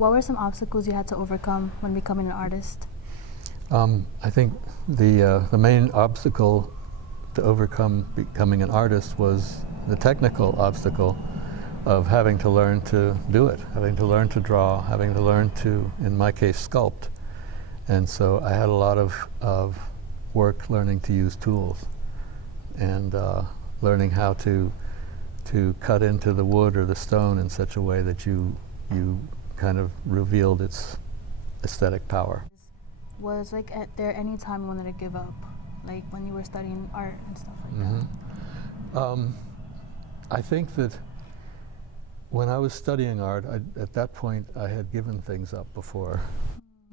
What were some obstacles you had to overcome when becoming an artist? I think the main obstacle to overcome becoming an artist was the technical obstacle of having to learn to do it, having to learn to draw, having to learn to, in my case, sculpt. And so I had a lot of work learning to use tools and learning how to cut into the wood or the stone in such a way that you kind of revealed its aesthetic power. Was there any time you wanted to give up, like when you were studying art and stuff like that? I think that when I was studying art, at that point I had given things up before,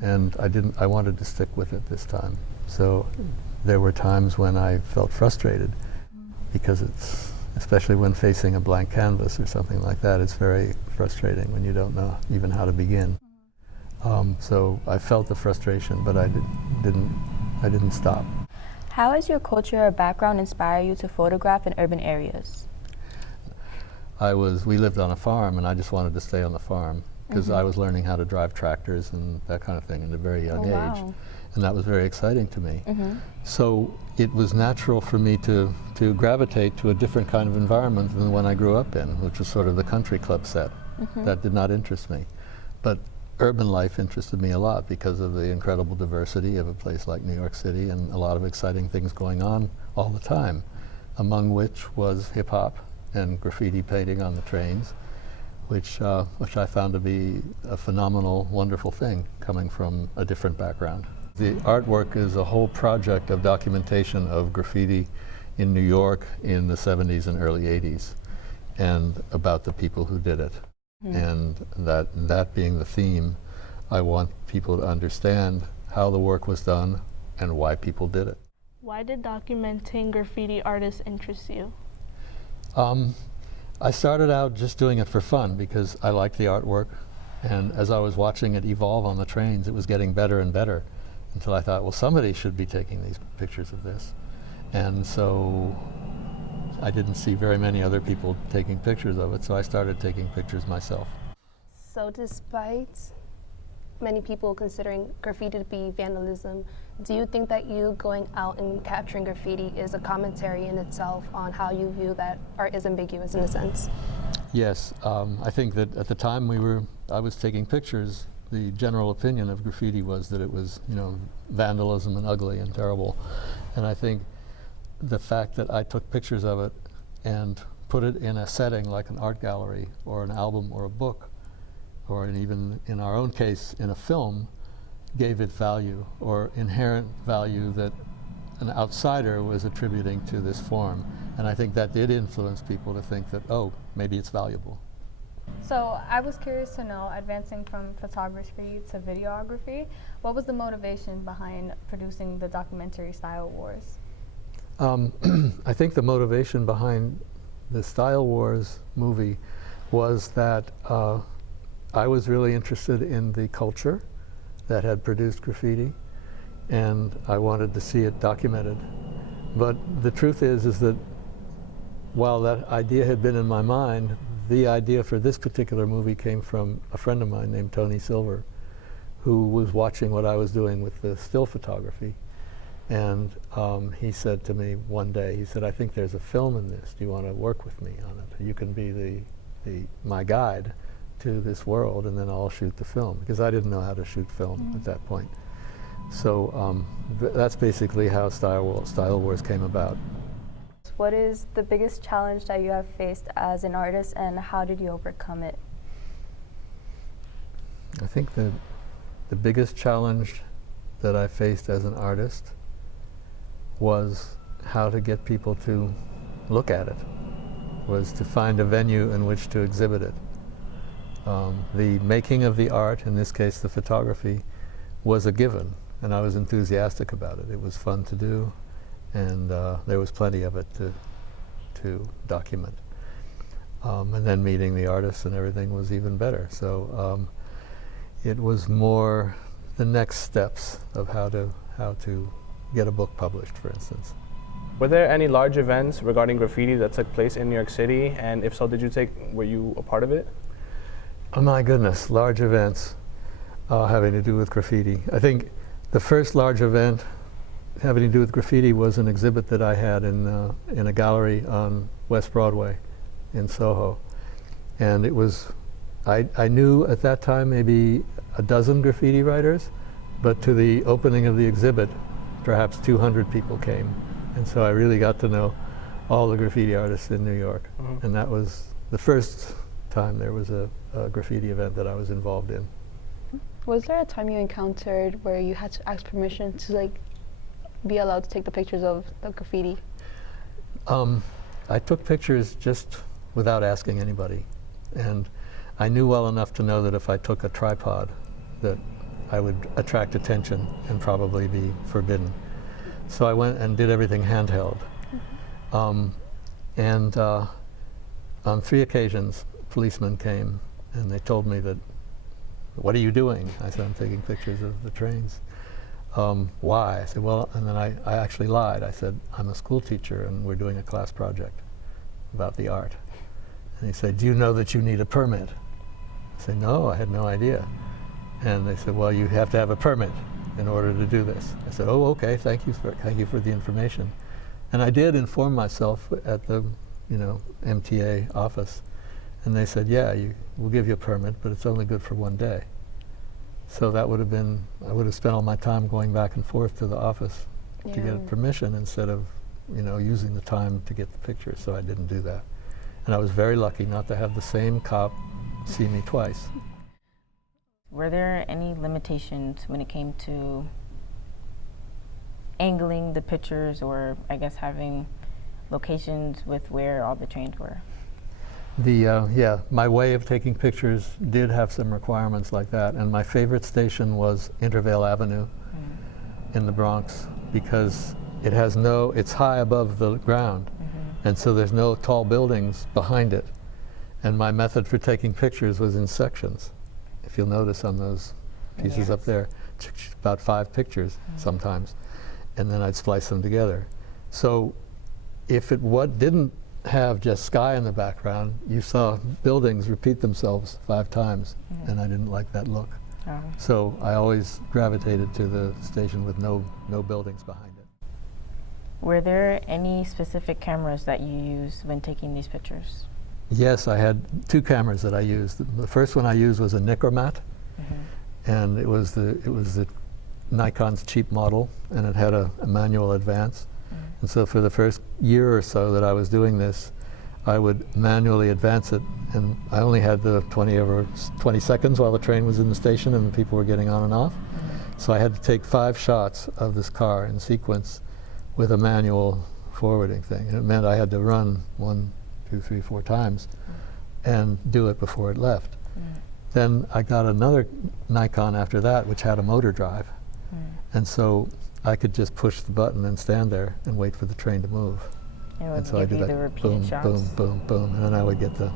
and I wanted to stick with it this time. So there were times when I felt frustrated because especially when facing a blank canvas or something like that, it's very frustrating when you don't know even how to begin. So I felt the frustration, but I didn't stop. How has your culture or background inspired you to photograph in urban areas? We lived on a farm, and I just wanted to stay on the farm because I was learning how to drive tractors and that kind of thing at a very young age. And that was very exciting to me. So it was natural for me to gravitate to a different kind of environment than the one I grew up in, which was sort of the country club set. That did not interest me. But urban life interested me a lot because of the incredible diversity of a place like New York City and a lot of exciting things going on all the time, among which was hip-hop and graffiti painting on the trains, which I found to be a phenomenal, wonderful thing coming from a different background. The artwork is a whole project of documentation of graffiti in New York in the 70s and early 80s, and about the people who did it. And that being the theme, I want people to understand how the work was done and why people did it. Why did documenting graffiti artists interest you? I started out just doing it for fun because I liked the artwork, and as I was watching it evolve on the trains, it was getting better and better until I thought, well, somebody should be taking these pictures of this. And so I didn't see very many other people taking pictures of it, so I started taking pictures myself. So despite many people considering graffiti to be vandalism, do you think that you going out and capturing graffiti is a commentary in itself on how you view that art is ambiguous in a sense? Yes, I think that at the time I was taking pictures, the general opinion of graffiti was that it was, vandalism and ugly and terrible. And I think the fact that I took pictures of it and put it in a setting like an art gallery or an album or a book, or even in our own case in a film, gave it value or inherent value that an outsider was attributing to this form. And I think that did influence people to think that, oh, maybe it's valuable. So I was curious to know, advancing from photography to videography, what was the motivation behind producing the documentary Style Wars? I think the motivation behind the Style Wars movie was that I was really interested in the culture that had produced graffiti, and I wanted to see it documented. But the truth is that while that idea had been in my mind, the idea for this particular movie came from a friend of mine named Tony Silver, who was watching what I was doing with the still photography. And he said to me one day, he said, I think there's a film in this. Do you want to work with me on it? You can be my guide to this world, and then I'll shoot the film. Because I didn't know how to shoot film at that point. So that's basically how Style Wars came about. What is the biggest challenge that you have faced as an artist, and how did you overcome it? I think the biggest challenge that I faced as an artist was how to get people to look at it, was to find a venue in which to exhibit it. The making of the art, in this case the photography, was a given, and I was enthusiastic about it. It was fun to do, and there was plenty of it to document. And then meeting the artists and everything was even better. So it was more the next steps of how to get a book published, for instance. Were there any large events regarding graffiti that took place in New York City? And if so, were you a part of it? Oh my goodness, large events having to do with graffiti. I think the first large event having to do with graffiti was an exhibit that I had in a gallery on West Broadway in Soho. And it was, I knew at that time maybe a dozen graffiti writers, but to the opening of the exhibit, perhaps 200 people came. And so I really got to know all the graffiti artists in New York. Mm-hmm. And that was the first time there was a graffiti event that I was involved in. Was there a time you encountered where you had to ask permission to like be allowed to take the pictures of the graffiti? I took pictures just without asking anybody. And I knew well enough to know that if I took a tripod, that I would attract attention and probably be forbidden. So I went and did everything handheld. And on 3 occasions, policemen came and they told me that, "What are you doing?" I said, "I'm taking pictures of the trains." Why? I said, well, and then I actually lied. I said, "I'm a school teacher and we're doing a class project about the art." And he said, "Do you know that you need a permit?" I said, "No, I had no idea." And they said, "Well, you have to have a permit in order to do this." I said, "Oh, okay, thank you for the information." And I did inform myself at the, MTA office. And they said, "Yeah, we'll give you a permit, but it's only good for 1 day." So that would have been, I would have spent all my time going back and forth to the office to get permission instead of, using the time to get the picture. So I didn't do that. And I was very lucky not to have the same cop see me twice. Were there any limitations when it came to angling the pictures, or I guess having locations with where all the trains were? My way of taking pictures did have some requirements like that, and my favorite station was Intervale Avenue in the Bronx, because it's high above the ground, and so there's no tall buildings behind it. And my method for taking pictures was in sections. If you'll notice on those pieces up there, about 5 pictures sometimes, and then I'd splice them together. So if it didn't have just sky in the background, you saw buildings repeat themselves 5 times, and I didn't like that look. So I always gravitated to the station with no buildings behind it. Were there any specific cameras that you used when taking these pictures? Yes, I had 2 cameras that I used. The first one I used was a Nicormat, and it was the Nikon's cheap model, and it had a manual advance. And so for the first year or so that I was doing this, I would manually advance it, and I only had the 20 seconds while the train was in the station and the people were getting on and off. So I had to take 5 shots of this car in sequence with a manual forwarding thing. And it meant I had to run 1, 2, 3, 4 times and do it before it left. Then I got another Nikon after that, which had a motor drive. And so I could just push the button and stand there and wait for the train to move. And so I did that, boom, boom, boom, boom, and then I would get the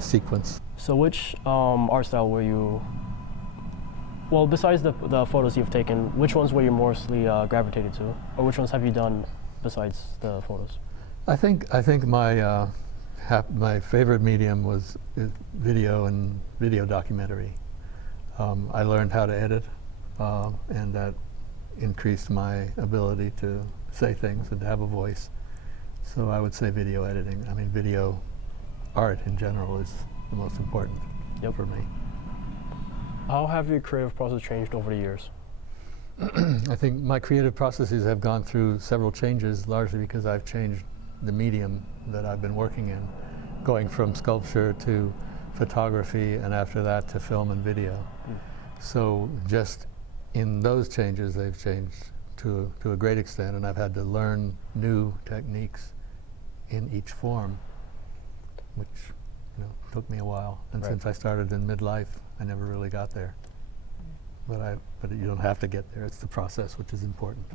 sequence. So which art style were you, well, besides the photos you've taken, which ones were you mostly gravitated to? Or which ones have you done besides the photos? I think my favorite medium was video and video documentary. I learned how to edit, and that increased my ability to say things and to have a voice. So I would say video editing. I mean, video art in general is the most important for me. How have your creative process changed over the years? I think my creative processes have gone through several changes, largely because I've changed the medium that I've been working in, going from sculpture to photography, and after that to film and video. So just in those changes, they've changed to a great extent, and I've had to learn new techniques in each form, which took me a while. And since I started in midlife, I never really got there. But you don't have to get there. It's the process which is important.